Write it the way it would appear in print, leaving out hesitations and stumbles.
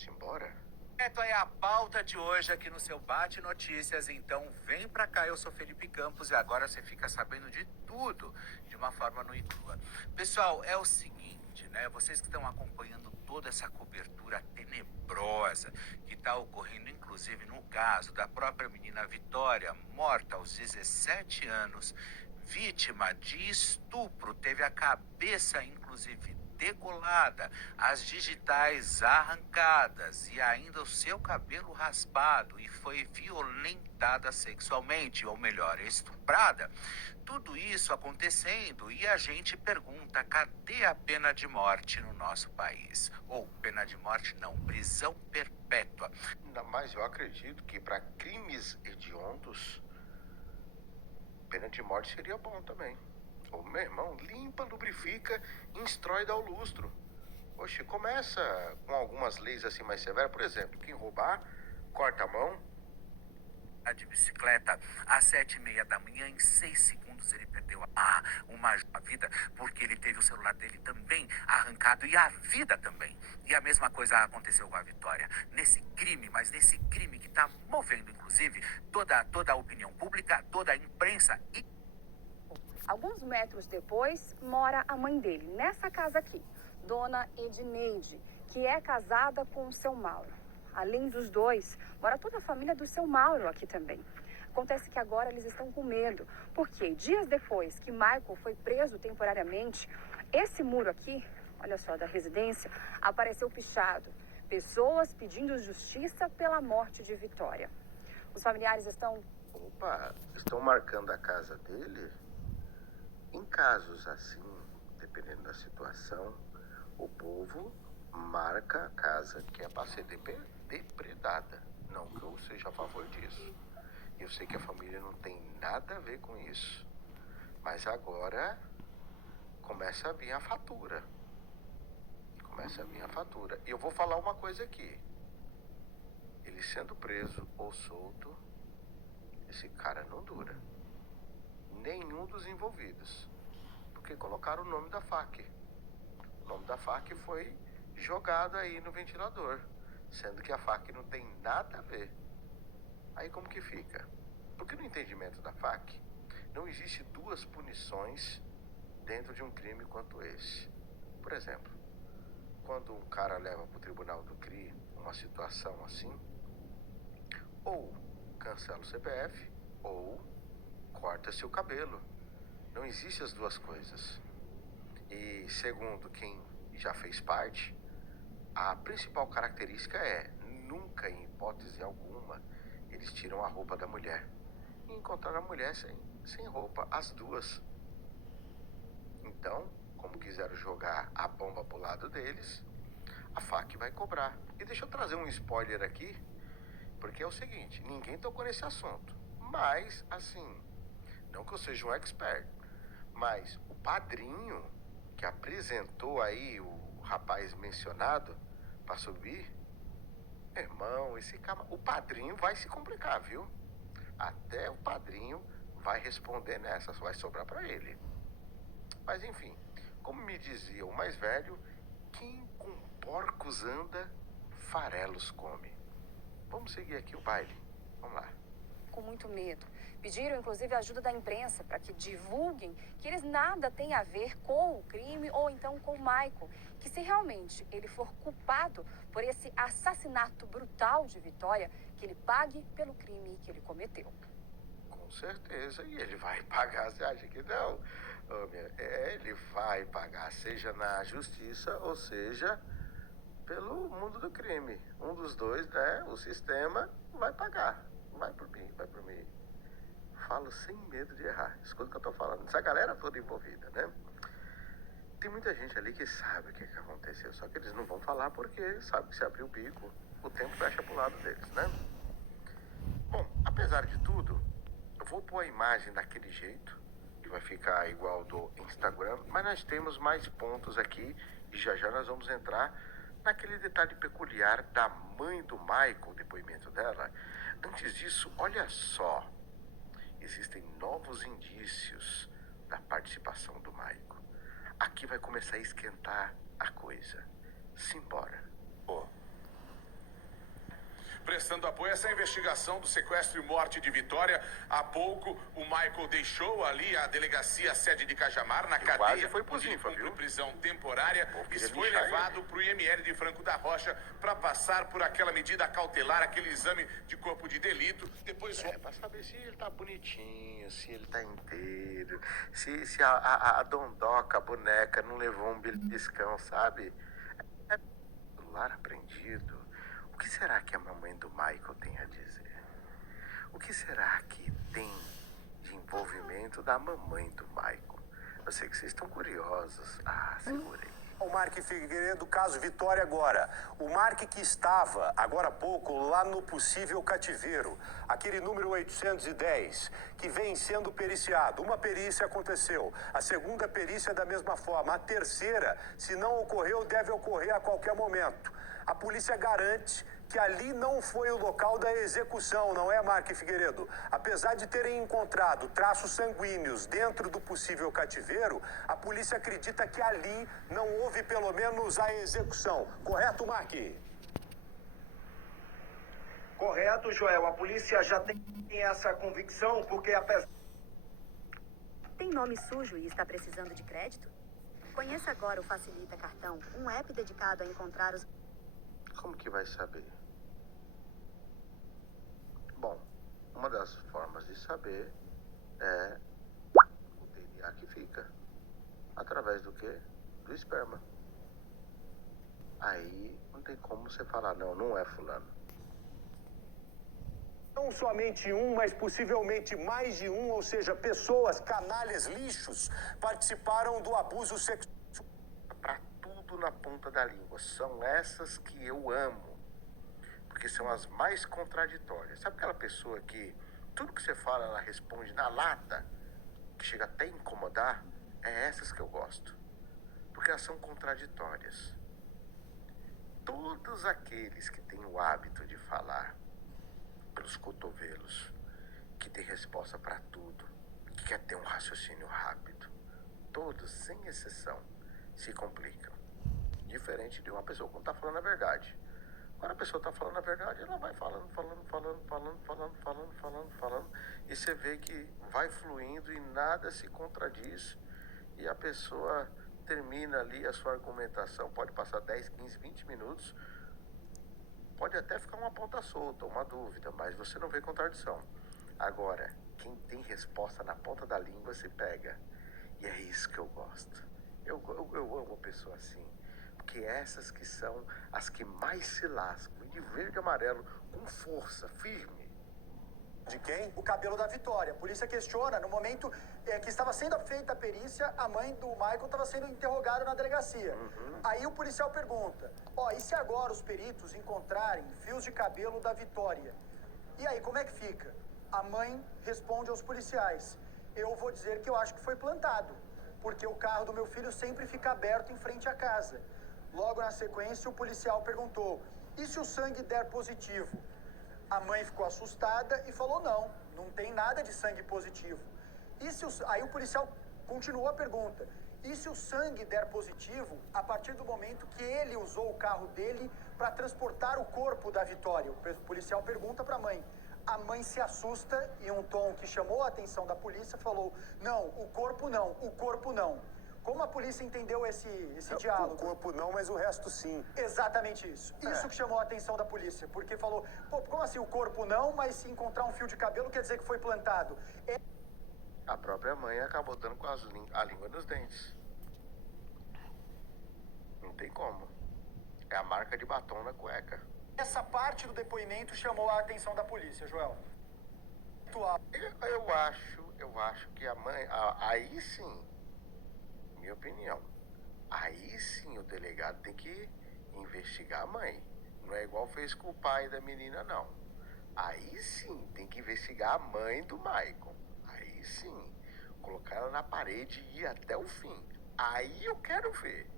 Simbora? É a pauta de hoje aqui no seu Bate Notícias, então vem pra cá, eu sou Felipe Campos e agora você fica sabendo de tudo de uma forma nua e crua. Pessoal, é o seguinte, né? Vocês que estão acompanhando toda essa cobertura tenebrosa que está ocorrendo, inclusive no caso da própria menina Vitória, morta aos 17 anos, vítima de estupro, teve a cabeça, inclusive, degolada, as digitais arrancadas e ainda o seu cabelo raspado e foi violentada sexualmente, ou melhor, estuprada. Tudo isso acontecendo e a gente pergunta: cadê a pena de morte no nosso país? Ou pena de morte não, prisão perpétua. Mas eu acredito que para crimes hediondos, pena de morte seria bom também. Ô, meu irmão, limpa, lubrifica, instrói e dá o lustro. Oxe, começa com algumas leis assim mais severas. Por exemplo, quem roubar, corta a mão. De bicicleta às 7h30 da manhã, em 6 segundos ele perdeu uma vida, porque ele teve o celular dele também arrancado e a vida também. E a mesma coisa aconteceu com a Vitória. Nesse crime, mas nesse crime que está movendo, inclusive, toda a opinião pública, toda a imprensa e... Alguns metros depois, mora a mãe dele, nessa casa aqui, Dona Edneide, que é casada com o seu Mauro. Além dos dois, mora toda a família do seu Mauro aqui também. Acontece que agora eles estão com medo, porque dias depois que Michael foi preso temporariamente, esse muro aqui, olha só, da residência, apareceu pichado. Pessoas pedindo justiça pela morte de Vitória. Os familiares estão... Opa, estão marcando a casa dele? Em casos assim, dependendo da situação, o povo marca a casa que é para ser depredada. Não que eu seja a favor disso. Eu sei que a família não tem nada a ver com isso. Mas agora começa a vir a fatura. Começa a vir a fatura. E eu vou falar uma coisa aqui. Ele sendo preso ou solto, esse cara não dura. Nenhum dos envolvidos. Porque colocaram o nome da FAC. O nome da FAC foi jogado aí no ventilador, sendo que a FAC não tem nada a ver. Aí como que fica? Porque no entendimento da FAC, não existe duas punições dentro de um crime quanto esse. Por exemplo, quando um cara leva para o tribunal do CRI uma situação assim, ou cancela o CPF, ou corta-se o cabelo. Não existem as duas coisas. E segundo quem já fez parte, a principal característica é nunca, em hipótese alguma, eles tiram a roupa da mulher. E encontraram a mulher sem roupa, as duas. Então, como quiseram jogar a bomba pro lado deles, a FAC vai cobrar. E deixa eu trazer um spoiler aqui, porque é o seguinte, ninguém tocou nesse assunto. Mas, assim, não que eu seja um expert, mas o padrinho que apresentou aí o rapaz mencionado para subir, irmão, o padrinho vai se complicar, viu? Até o padrinho vai responder nessa, só vai sobrar para ele. Mas enfim, como me dizia o mais velho, quem com porcos anda, farelos come. Vamos seguir aqui o baile. Vamos lá. com muito medo. Pediram, inclusive, a ajuda da imprensa para que divulguem que eles nada têm a ver com o crime ou então com o Michael. Que se realmente ele for culpado por esse assassinato brutal de Vitória, que ele pague pelo crime que ele cometeu. Com certeza, e ele vai pagar, você acha que não? Ele vai pagar, seja na justiça ou seja pelo mundo do crime. Um dos dois, né, o sistema vai pagar. Vai por mim, vai por mim. Falo sem medo de errar, escuta o que eu tô falando. Essa galera toda envolvida, né? Tem muita gente ali que sabe o que aconteceu, só que eles não vão falar porque sabe que se abrir o bico, o tempo fecha pro lado deles, né? Bom, apesar de tudo, eu vou pôr a imagem daquele jeito, que vai ficar igual do Instagram, mas nós temos mais pontos aqui e já já nós vamos entrar naquele detalhe peculiar da mãe do Michael, o depoimento dela. Antes disso, olha só, existem novos indícios da participação do Michael. Aqui vai começar a esquentar a coisa. Simbora. prestando apoio a essa investigação do sequestro e morte de Vitória. Há pouco, o Michael deixou ali a delegacia sede de Cajamar, na quase cadeia, foi onde pro ele Zinfa, cumpre viu? prisão temporária. Pô, E queria foi lixar levado para o IML de Franco da Rocha para passar por aquela medida cautelar, aquele exame de corpo de delito. Depois Pra saber se ele tá bonitinho, se ele tá inteiro, se a dondoca, a boneca, não levou um beliscão, sabe? É celular apreendido. O que será que a mamãe do Michael tem a dizer? O que será que tem de envolvimento da mamãe do Michael? Eu sei que vocês estão curiosos. Segurei. O Mark Figueiredo, caso Vitória agora. O Mark que estava, agora há pouco, lá no possível cativeiro. Aquele número 810, que vem sendo periciado. Uma perícia aconteceu. A segunda perícia da mesma forma. A terceira, se não ocorreu, deve ocorrer a qualquer momento. A polícia garante que ali não foi o local da execução, não é, Mark Figueiredo? Apesar de terem encontrado traços sanguíneos dentro do possível cativeiro, a polícia acredita que ali não houve pelo menos a execução. Correto, Mark? Correto, Joel. A polícia já tem essa convicção porque apesar... Tem nome sujo e está precisando de crédito? Conheça agora o Facilita Cartão, um app dedicado a encontrar os... Como que vai saber? Bom, uma das formas de saber é o DNA que fica. Através do quê? Do esperma. Aí não tem como você falar, não é fulano. Não somente um, mas possivelmente mais de um, ou seja, pessoas, canalhas, lixos, participaram do abuso sexual. Pra tudo na ponta da língua. São essas que eu amo. Porque são as mais contraditórias. Sabe aquela pessoa que tudo que você fala, ela responde na lata, que chega até a incomodar? É essas que eu gosto. Porque elas são contraditórias. Todos aqueles que têm o hábito de falar pelos cotovelos, que tem resposta para tudo, que quer ter um raciocínio rápido, todos, sem exceção, se complicam. Diferente de uma pessoa que não está falando a verdade. Quando a pessoa está falando a verdade, ela vai falando, e você vê que vai fluindo e nada se contradiz, e a pessoa termina ali a sua argumentação, pode passar 10, 15, 20 minutos, pode até ficar uma ponta solta, uma dúvida, mas você não vê contradição. Agora, quem tem resposta na ponta da língua se pega, e é isso que eu gosto. Eu amo pessoa assim. Porque essas que são as que mais se lascam, de verde e amarelo, com força, firme. De quem? O cabelo da Vitória. A polícia questiona, no momento que estava sendo feita a perícia, a mãe do Michael estava sendo interrogada na delegacia. Aí o policial pergunta, e se agora os peritos encontrarem fios de cabelo da Vitória? E aí, como é que fica? A mãe responde aos policiais, eu vou dizer que eu acho que foi plantado, porque o carro do meu filho sempre fica aberto em frente à casa. Logo na sequência, o policial perguntou, e se o sangue der positivo? A mãe ficou assustada e falou, não tem nada de sangue positivo. Aí o policial continuou a pergunta, e se o sangue der positivo, a partir do momento que ele usou o carro dele para transportar o corpo da Vitória? O policial pergunta para a mãe. A mãe se assusta e em um tom que chamou a atenção da polícia falou, não, o corpo não. Como a polícia entendeu esse diálogo? O corpo não, mas o resto sim. Exatamente isso. Isso que chamou a atenção da polícia. Porque falou, como assim o corpo não, mas se encontrar um fio de cabelo quer dizer que foi plantado? A própria mãe acabou dando com a língua nos dentes. Não tem como. É a marca de batom na cueca. Essa parte do depoimento chamou a atenção da polícia, Joel. Eu acho que a mãe... Aí sim... Minha opinião. Aí sim o delegado tem que investigar a mãe. Não é igual fez com o pai da menina, não. Aí sim tem que investigar a mãe do Michael. Aí sim. Colocar ela na parede e ir até o fim. Aí eu quero ver.